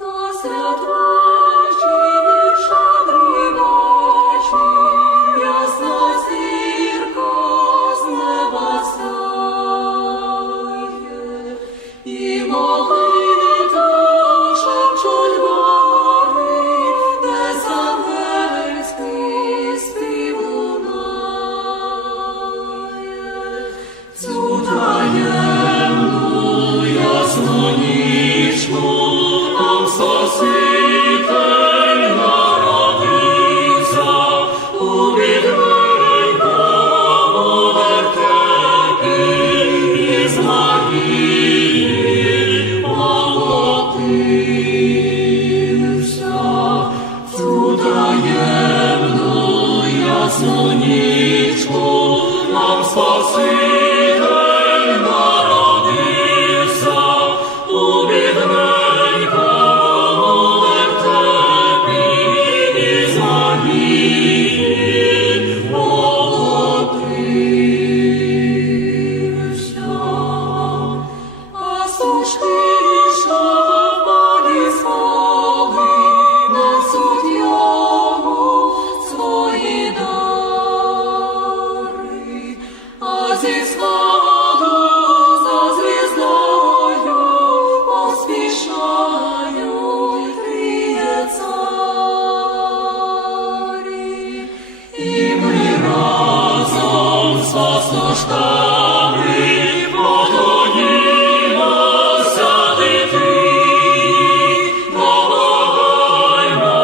На святвечір щедрий вечір, ясна зірка з неба сяє, і молитва шепчуть гори, де ангельський спів лунає. Цю таємну ясну нічку нам Спаситель народився у відвертому вертепі, із Марії молодився. Цю таємну ясну нічку нам Спаситель народився у відвертому вертепі, із Марії молодився. А сушки, що впалі з воли, несуть йому свої дари, а зі сходу за звіздою поспішають тріє царі. І ми разом з пастушками поклонімося дитині, помагаймо,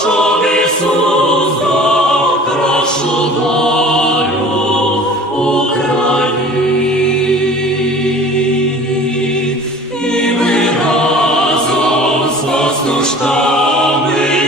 щоб Ісус дав кращу долю Україні. І ми разом з пастушками